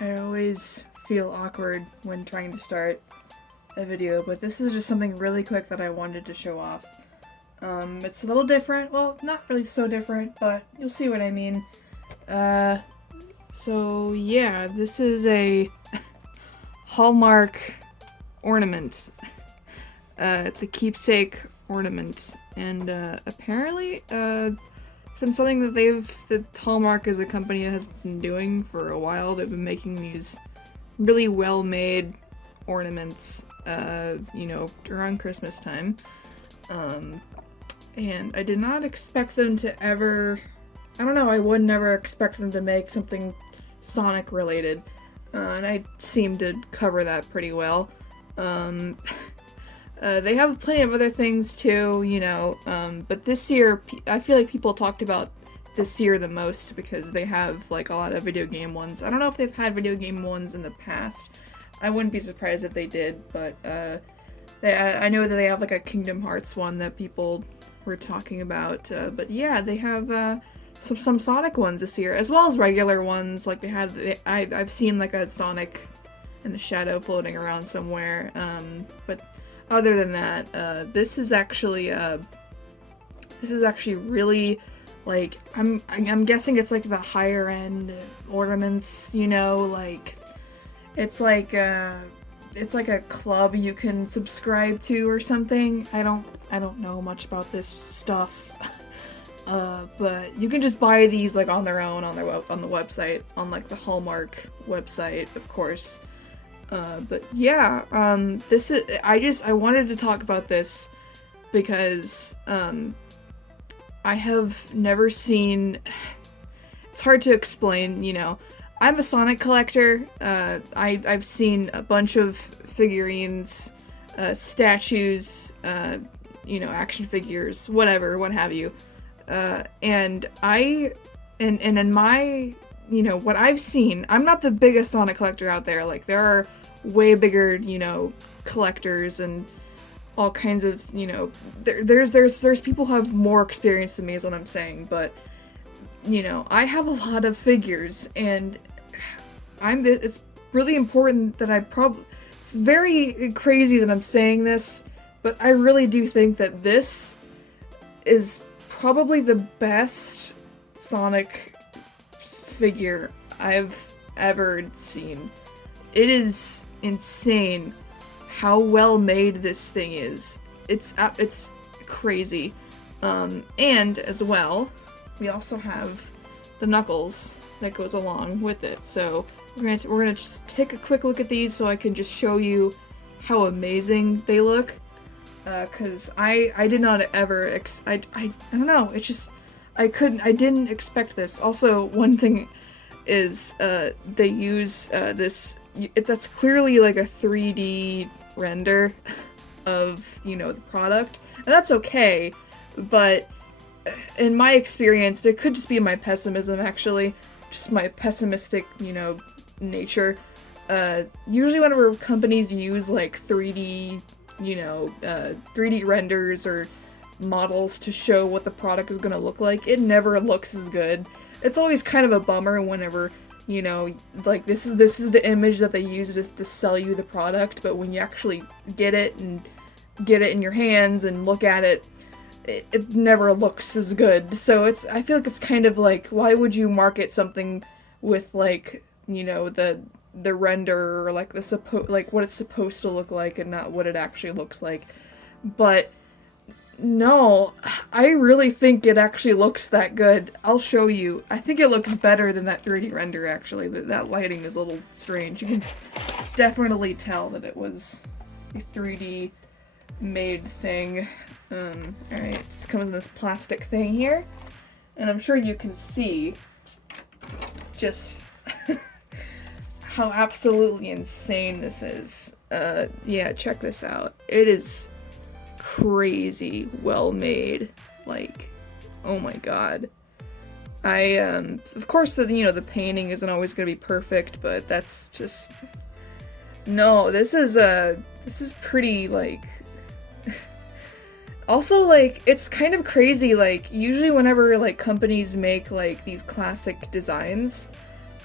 I always feel awkward when trying to start a video, but this is just something really quick that I wanted to show off. It's a little different. Well, not really so different, but you'll see what I mean. So yeah, this is a HALLMARK ornament. It's a keepsake ornament, and apparently, it's been something that HALLMARK as a company has been doing for a while. They've been making these really well-made ornaments, you know, around Christmas time. And I did not expect them to ever, I don't know, I would never expect them to make something Sonic related. And I seem to cover that pretty well. They have plenty of other things too, you know, but this year, I feel like people talked about this year the most because they have, like, a lot of video game ones. I don't know if they've had video game ones in the past. I wouldn't be surprised if they did, but, I know that they have, like, a Kingdom Hearts one that people were talking about, but yeah, they have, some Sonic ones this year, as well as regular ones. Like, I've seen, like, a Sonic and a Shadow floating around somewhere, but other than that, this is actually really, like, I'm guessing it's like the higher end ornaments, you know, like, it's like a club you can subscribe to or something. I don't know much about this stuff. But you can just buy these, like, on their own on the website, on, like, the HALLMARK website, of course. But yeah, I wanted to talk about this because, I have never seen, it's hard to explain, you know. I'm a Sonic collector. I've seen a bunch of figurines, statues, you know, action figures, whatever, what have you. And in my, you know, what I've seen, I'm not the biggest Sonic collector out there. Like, there are way bigger, you know, collectors and all kinds of, you know, there's people who have more experience than me is what I'm saying, but, you know, I have a lot of figures, and it's really important that it's very crazy that I'm saying this, but I really do think that this is probably the best Sonic figure I've ever seen. It is insane how well made this thing is. It's crazy. And as well, we also have the Knuckles that goes along with it. So we're gonna just take a quick look at these so I can just show you how amazing they look. Cause I did not ever I don't know, it's just I didn't expect this. Also, one thing is they use that's clearly like a 3D render of, you know, the product, and that's okay, but in my experience, it could just be my pessimism, actually, just my pessimistic, you know, nature. Usually whenever companies use, like, 3D, you know, 3D renders or models to show what the product is gonna look like, it never looks as good. It's always kind of a bummer whenever, you know, like, this is the image that they use to sell you the product, but when you actually get it in your hands and look at it, it never looks as good. So I feel like it's kind of like, why would you market something with, like, you know, the render, or like like what it's supposed to look like and not what it actually looks like. But no, I really think it actually looks that good. I'll show you. I think it looks better than that 3D render, actually. That lighting is a little strange. You can definitely tell that it was a 3D made thing. Alright, it just comes in this plastic thing here. And I'm sure you can see just how absolutely insane this is. Yeah, check this out. It is crazy well made. Like, oh my god. Of course, you know, the painting isn't always gonna be perfect, but that's just, no, this is pretty, like, also, like, it's kind of crazy, like, usually whenever, like, companies make, like, these classic designs,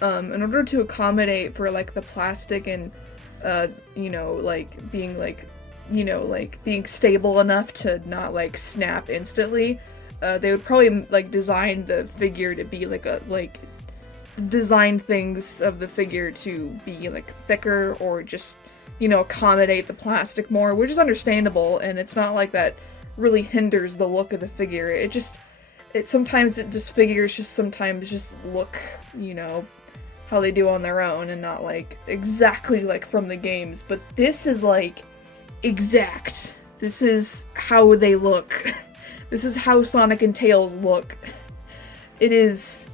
in order to accommodate for like the plastic and you know, like being like, you know, like being stable enough to not like snap instantly, they would probably like design the figure to be like a like design things of the figure to be like thicker, or just, you know, accommodate the plastic more, which is understandable, and it's not like that really hinders the look of the figure. Sometimes figures just sometimes just look, you know, how they do on their own and not like exactly like from the games, but this is like exact. This is how they look. This is how Sonic and Tails look. It is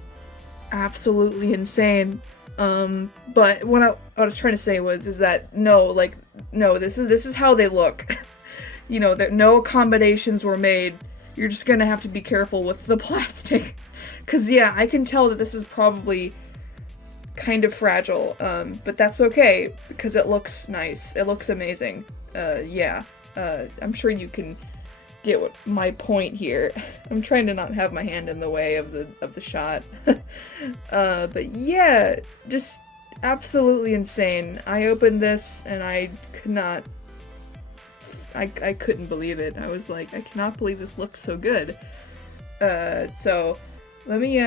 absolutely insane. But what I was trying to say is that no, this is how they look. You know, that no accommodations were made. You're just gonna have to be careful with the plastic. 'Cause yeah, I can tell that this is probably kind of fragile, but that's okay, because it looks nice. It looks amazing. Yeah. I'm sure you can get my point here. I'm trying to not have my hand in the way of the shot. But yeah, just absolutely insane. I opened this and I couldn't believe it. I was like, I cannot believe this looks so good. So let me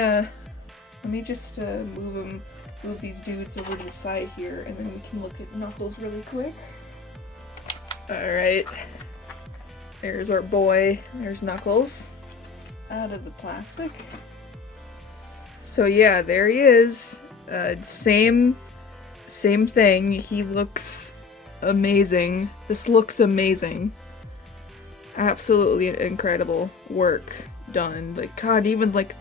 just move these dudes over to the side here, and then we can look at Knuckles really quick. Alright. There's our boy. There's Knuckles. Out of the plastic. So yeah, there he is. Same thing. He looks amazing. This looks amazing. Absolutely incredible work done. Like, God, even like,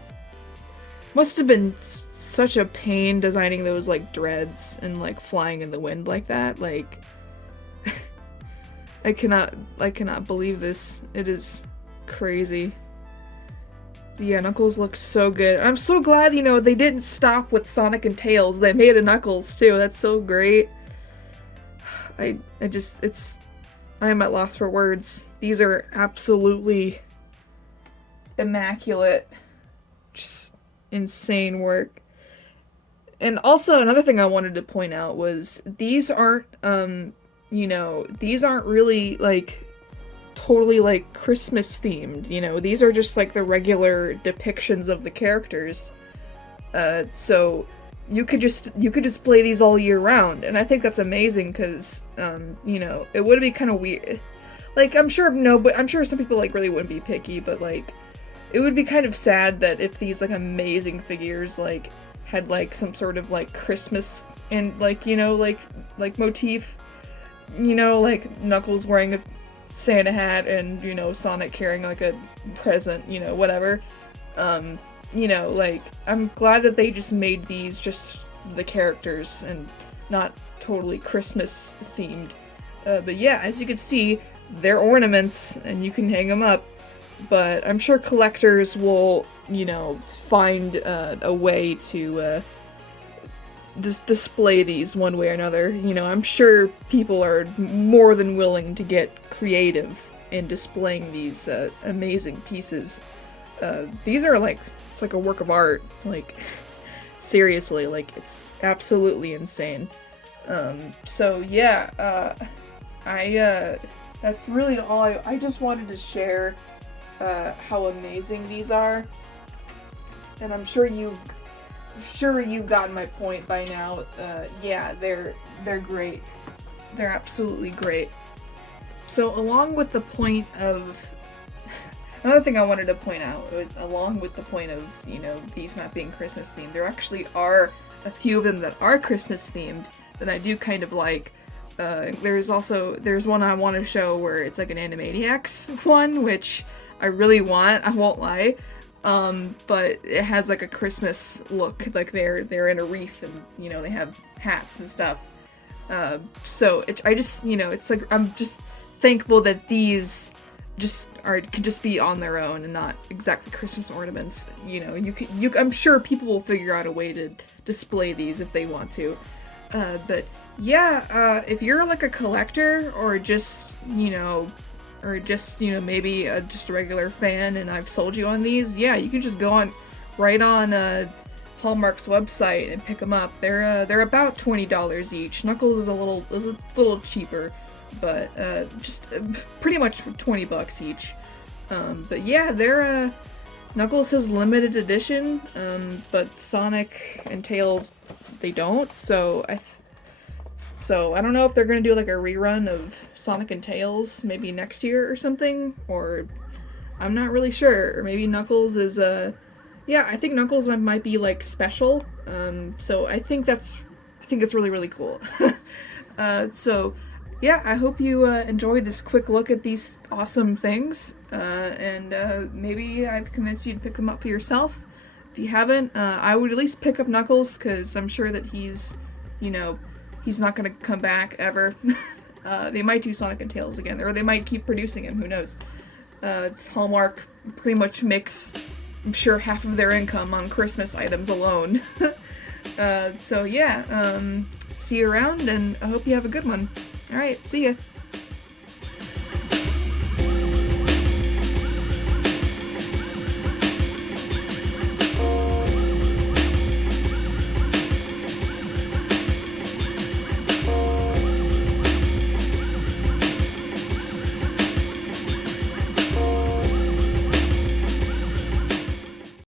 must have been such a pain designing those like dreads and like flying in the wind like that. Like, I cannot believe this. It is crazy. Yeah, Knuckles looks so good. I'm so glad, you know, they didn't stop with Sonic and Tails. They made a Knuckles too. That's so great. I'm at loss for words. These are absolutely immaculate. Just insane work. And also another thing I wanted to point out was these aren't you know, these aren't really like totally like Christmas themed, you know, these are just like the regular depictions of the characters. So you could display these all year round, and I think that's amazing because you know, it would be kind of weird. Like, I'm sure some people like really wouldn't be picky, but like it would be kind of sad that if these like amazing figures like had like some sort of like Christmas and like, you know, like motif, you know, like Knuckles wearing a Santa hat and, you know, Sonic carrying like a present, you know, whatever. You know, like, I'm glad that they just made these just the characters and not totally Christmas themed. But yeah, as you can see, they're ornaments and you can hang them up. But I'm sure collectors will, you know, find a way to display these one way or another. You know, I'm sure people are more than willing to get creative in displaying these amazing pieces. These are like, it's like a work of art. Like, seriously, like, it's absolutely insane. So yeah, that's really all I just wanted to share how amazing these are. And I'm sure you've gotten my point by now. Yeah, they're great. They're absolutely great. So along with the point of another thing I wanted to point out was, along with the point of, you know, these not being Christmas themed, there actually are a few of them that are Christmas themed that I do kind of like. There's one I want to show where it's like an Animaniacs one, which I really want, I won't lie. But it has like a Christmas look, like they're in a wreath and, you know, they have hats and stuff. So I just, you know, it's like, I'm just thankful that these can just be on their own and not exactly Christmas ornaments. You know, I'm sure people will figure out a way to display these if they want to. But yeah, if you're like a collector or just, you know, maybe just a regular fan and I've sold you on these, yeah, you can just go on right on Hallmark's website and pick them up. They're about $20 each. Knuckles is a little cheaper, but just pretty much $20 each. But yeah, they're Knuckles has limited edition, but Sonic and Tails they don't. So I don't know if they're gonna do like a rerun of Sonic and Tails maybe next year or something, or I'm not really sure. Or maybe Knuckles is yeah, I think Knuckles might be like special. So I think it's really, really cool. So yeah, I hope you enjoyed this quick look at these awesome things, and maybe I've convinced you to pick them up for yourself. If you haven't, I would at least pick up Knuckles, because I'm sure that he's not going to come back ever. They might do Sonic and Tails again, or they might keep producing him, who knows. Hallmark pretty much makes, I'm sure, half of their income on Christmas items alone. So yeah, see you around, and I hope you have a good one. Alright, see ya!